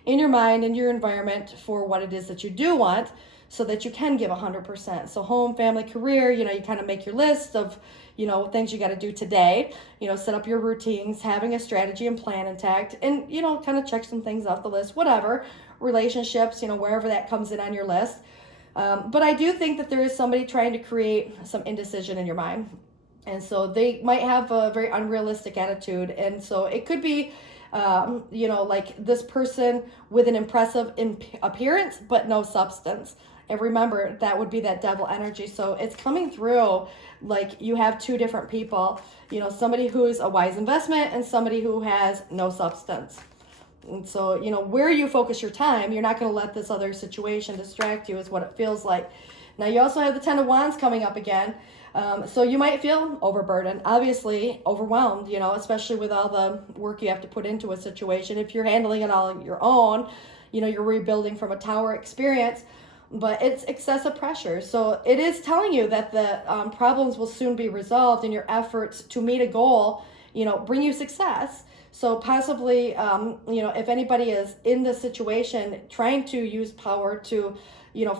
in your mind and your environment for what it is that you do want, so that you can give 100%. So home, family, career, you kind of make your list of, things you got to do today, set up your routines, having a strategy and plan intact, and, kind of check some things off the list, whatever, relationships, wherever that comes in on your list. But I do think that there is somebody trying to create some indecision in your mind. And so they might have a very unrealistic attitude. And so it could be, like this person with an impressive appearance, but no substance. And remember, that would be that devil energy. So it's coming through like you have two different people, somebody who's a wise investment and somebody who has no substance. And so, where you focus your time, you're not going to let this other situation distract you, is what it feels like. Now, you also have the Ten of Wands coming up again. So you might feel overburdened, obviously overwhelmed, especially with all the work you have to put into a situation. If you're handling it all on your own, you're rebuilding from a tower experience, but it's excessive pressure. So it is telling you that the problems will soon be resolved, and your efforts to meet a goal, bring you success. So possibly, if anybody is in this situation trying to use power to,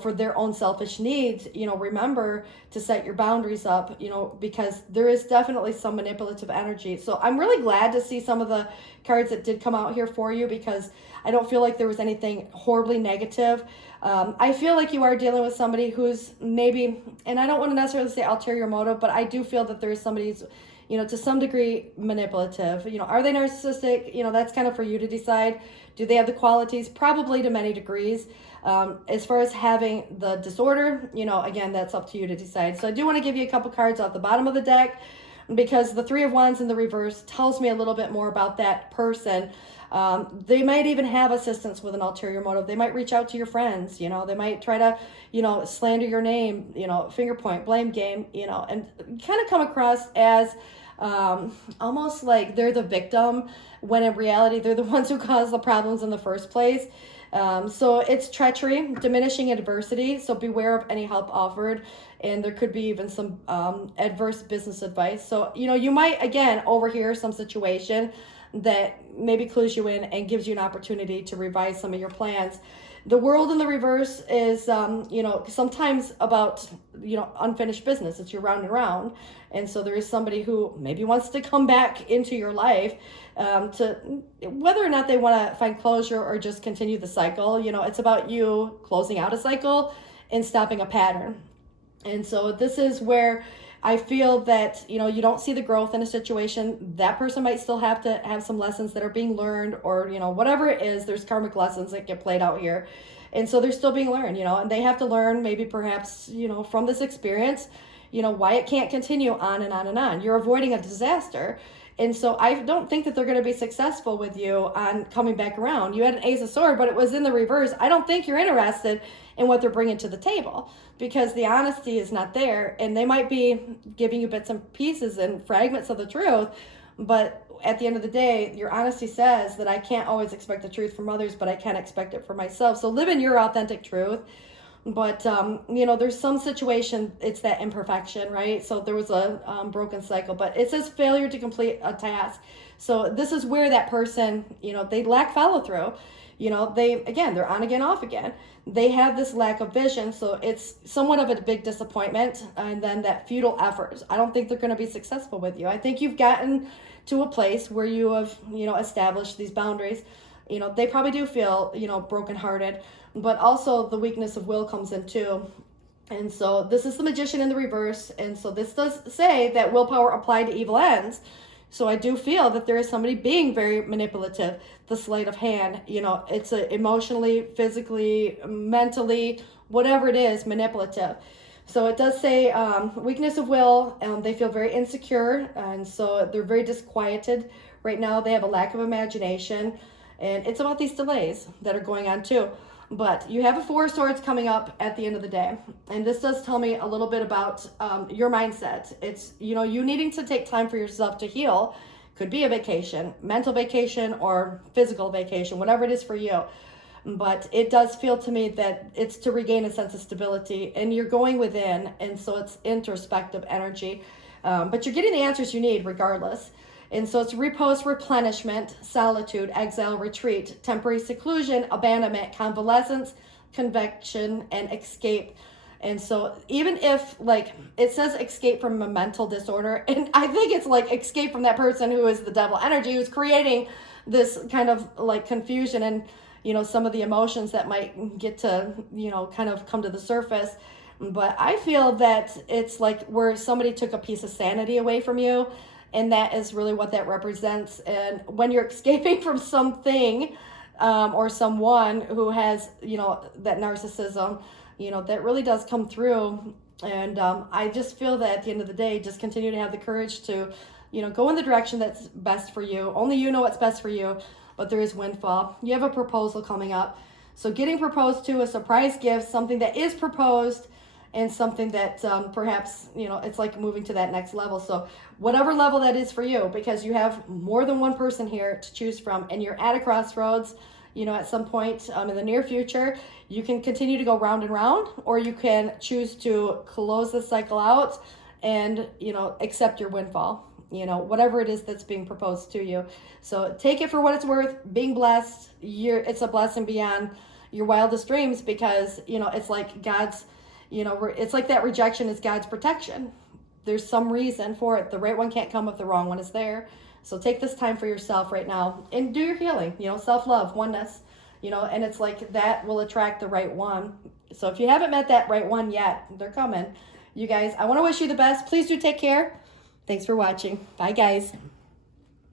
for their own selfish needs, remember to set your boundaries up, because there is definitely some manipulative energy. So I'm really glad to see some of the cards that did come out here for you, because I don't feel like there was anything horribly negative. I feel like you are dealing with somebody who's maybe, and I don't want to necessarily say ulterior motive, but I do feel that there is somebody who's, to some degree manipulative. Are they narcissistic? That's kind of for you to decide. Do they have the qualities? Probably to many degrees. As far as having the disorder, again, that's up to you to decide. So I do want to give you a couple cards off the bottom of the deck, because the Three of Wands in the reverse tells me a little bit more about that person. They might even have assistance with an ulterior motive. They might reach out to your friends, they might try to, slander your name, finger point, blame game, and kind of come across as almost like they're the victim, when in reality they're the ones who caused the problems in the first place. So it's treachery, diminishing adversity. So beware of any help offered. And there could be even some adverse business advice. So, you might, again, overhear some situation that maybe clues you in and gives you an opportunity to revise some of your plans. The World in the reverse is, sometimes about, unfinished business. It's your round and round. And so there is somebody who maybe wants to come back into your life, to whether or not they want to find closure or just continue the cycle. It's about you closing out a cycle and stopping a pattern. And so this is where I feel that, you don't see the growth in a situation. That person might still have to have some lessons that are being learned, or, whatever it is, there's karmic lessons that get played out here. And so they're still being learned, and they have to learn maybe perhaps, from this experience, why it can't continue on and on and on. You're avoiding a disaster. And so I don't think that they're going to be successful with you on coming back around. You had an Ace of Swords, but it was in the reverse. I don't think you're interested in what they're bringing to the table, because the honesty is not there. And they might be giving you bits and pieces and fragments of the truth. But at the end of the day, your honesty says that I can't always expect the truth from others, but I can expect it for myself. So live in your authentic truth. But, there's some situation, it's that imperfection, right? So there was a broken cycle, but it says failure to complete a task. So this is where that person, they lack follow through. They're on again, off again. They have this lack of vision. So it's somewhat of a big disappointment. And then that futile effort. I don't think they're going to be successful with you. I think you've gotten to a place where you have, established these boundaries. They probably do feel, brokenhearted. But also the weakness of will comes in too. And so this is the Magician in the reverse. And so this does say that willpower applied to evil ends. So I do feel that there is somebody being very manipulative. The sleight of hand, it's emotionally, physically, mentally, whatever it is, manipulative. So it does say weakness of will. They feel very insecure. And so they're very disquieted. Right now they have a lack of imagination. And it's about these delays that are going on too. But you have a Four of Swords coming up at the end of the day. And this does tell me a little bit about your mindset. It's, you needing to take time for yourself to heal. Could be a vacation, mental vacation or physical vacation, whatever it is for you. but it does feel to me that it's to regain a sense of stability, and you're going within, and so it's introspective energy, but you're getting the answers you need regardless. And so it's repose, replenishment, solitude, exile, retreat, temporary seclusion, abandonment, convalescence, convection, and escape. And so even if, like, it says escape from a mental disorder, and I think it's like escape from that person who is the devil energy, who's creating this kind of like confusion and, you know, some of the emotions that might get to, you know, kind of come to the surface. But I feel that it's like where somebody took a piece of sanity away from you, and that is really what that represents. And when you're escaping from something or someone who has, you know, that narcissism, you know, that really does come through. And I just feel that at the end of the day, just continue to have the courage to, you know, go in the direction that's best for you. Only you know what's best for you, but there is windfall. You have a proposal coming up. So getting proposed to, a surprise gift, something that is proposed, and something that perhaps, you know, it's like moving to that next level. So whatever level that is for you, because you have more than one person here to choose from, and you're at a crossroads, you know, at some point in the near future, you can continue to go round and round, or you can choose to close the cycle out and, you know, accept your windfall, you know, whatever it is that's being proposed to you. So take it for what it's worth, being blessed. It's a blessing beyond your wildest dreams, because, you know, it's like God's, you know, it's like that rejection is God's protection. There's some reason for it. The right one can't come if the wrong one is there. So take this time for yourself right now and do your healing, you know, self-love, oneness, you know, and it's like that will attract the right one. So if you haven't met that right one yet, they're coming. You guys, I want to wish you the best. Please do take care. Thanks for watching. Bye, guys.